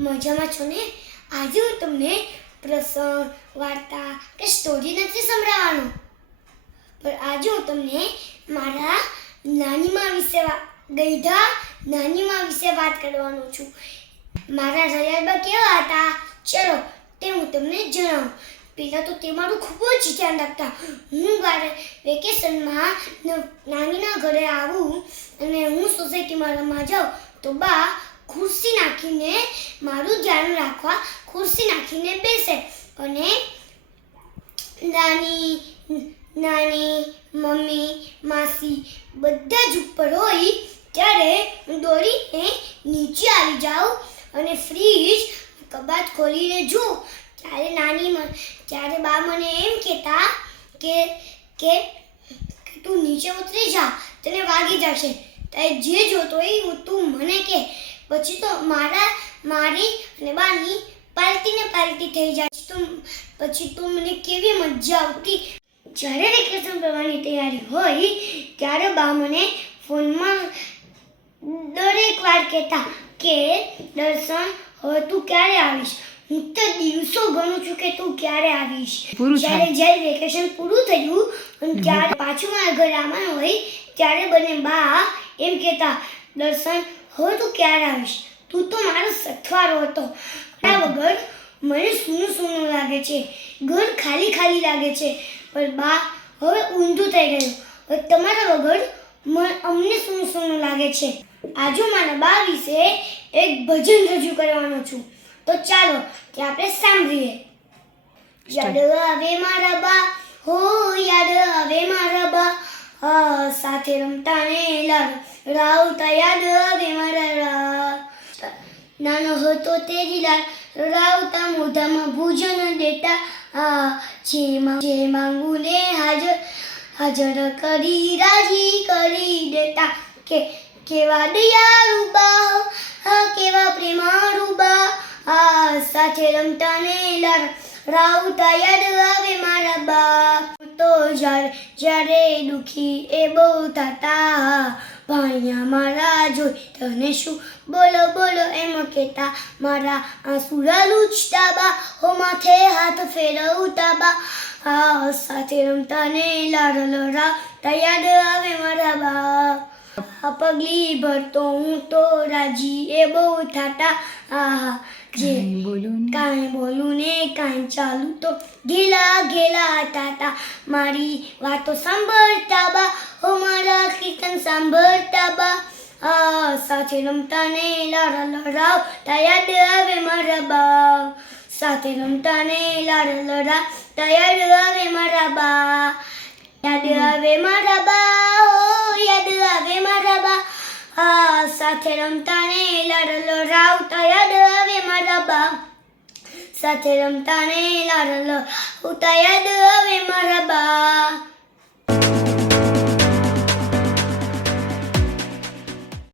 મજામાં છો ને? આજે હું તમને પ્રસંગ, વાર્તા કે સ્ટોરી નથી સંભળાવવાનો. પણ આજે હું તમને મારા નાનીમા વિશે ગઈઢા નાનીમા વિશે વાત કરવાનો છું. મારા રયાબા કેવા હતા? ચલો, તે હું તમને જણાવું. પહેલાં તો તે મારું ખૂબ જ ધ્યાન રાખતા. હું બાર વેકેશનમાં નાનીના ઘરે આવું અને હું સોસાયટીમાં રમવા જાઉં, તો બા ખુરશી નાખીને મારું ધ્યાન રાખવા, ખુરશી નાખીને બેસે. અને નાની નાની, મમ્મી, માસી બધા જ ઉપર હોય ત્યારે હું દોડીને નીચે આવી જાઉં અને ફ્રીજ, કબાટ ખોલીને જોઉં. ત્યારે નાની ત્યારે બા મને એમ કહેતા કે કે કે તું નીચે ઉતરી જા, તને વાગી જશે. તારે જે જોતો હોય તું મને કે પછી તો મારા મારી અને બાની પાલટી ને પાલટી થઈ જાય. તો પછી તો મને કેવી મજા આવતી? જ્યારે વેકેશન કરવાની તૈયારી હોય ત્યારે બા મને ફોનમાં દરેક વાર કહેતા કે દર્શન હવે તું ક્યારે આવીશ? હું તો દિવસો ગણું છું કે તું ક્યારે આવીશ. જ્યારે જ્યારે વેકેશન પૂરું થયું અને ત્યારે પાછું મારા ઘરે આવવાનું હોય ત્યારે બને બા એમ કહેતા દર્શન હવે તું ક્યારે આવીશ? તું તો મારો સથવારો હતો. આ વગર મને સૂનું સૂનું લાગે છે. ઘર ખાલી ખાલી લાગે છે. પણ બા, હવે ઊંધું થઈ ગયું. હવે તમારા વગર અમને સૂનું સૂનું લાગે છે. આજુ મારા બા વિશે એક ભજન રજૂ કરવાનો છું. તો ચાલો તે આપણે સાંભળીએ. યાદ આવે મારા બા, હો યાદ આવે મારા બા. સાથે રમતા ને લાડ રાવ યાદ આવે મારા રા નાનો હતો તે લાડ રાવતા મોઢામાં ભોજન દેતા આ જે જે માંગુ ને હાજર હાજર કરી, રાજી કરી દેતા. કે, કેવા દયા રૂબા, હા, કેવા પ્રેમા રૂબા. આ સાથે રમતા ને લાડ રાવતા યાદ આવે મારા જ્યારે જ્યારે દુખી એ બહુ થતા. ભાઈયા મારા જોઈ તને શું બોલો બોલો એમ કહેતા. મારા આંસુરા લૂછતા બા, હો માથે હાથ ફેરવતા બા. આ સાથે રમતા ને લાડ લડા તૈયાર આવે મારા બા. પગલી ભરતો હું તો રાજી એ બહુ થાટા આહા જે બોલું કાંઈ બોલું ને કાંઈ ચાલુ તો ઘેલા ઘેલા તાતા મારી વાતો સાંભળતા બા હો મારા કીર્તન સાંભળતા બા. આ સાથે રમતા ને લાડા લડાવ તૈયાર આવે મારા બા. સાથે રમતા ને લાડા લડા તૈયાર આવે મારા બા. યાદ આવે મારા બા હો યાદ આવે મારા બા આ સાથે રમતા ને લાડ લડાવતા યાદ આવે મારા બા સાથે રમતા ને લાડ લડાવતા યાદ આવે મારા બા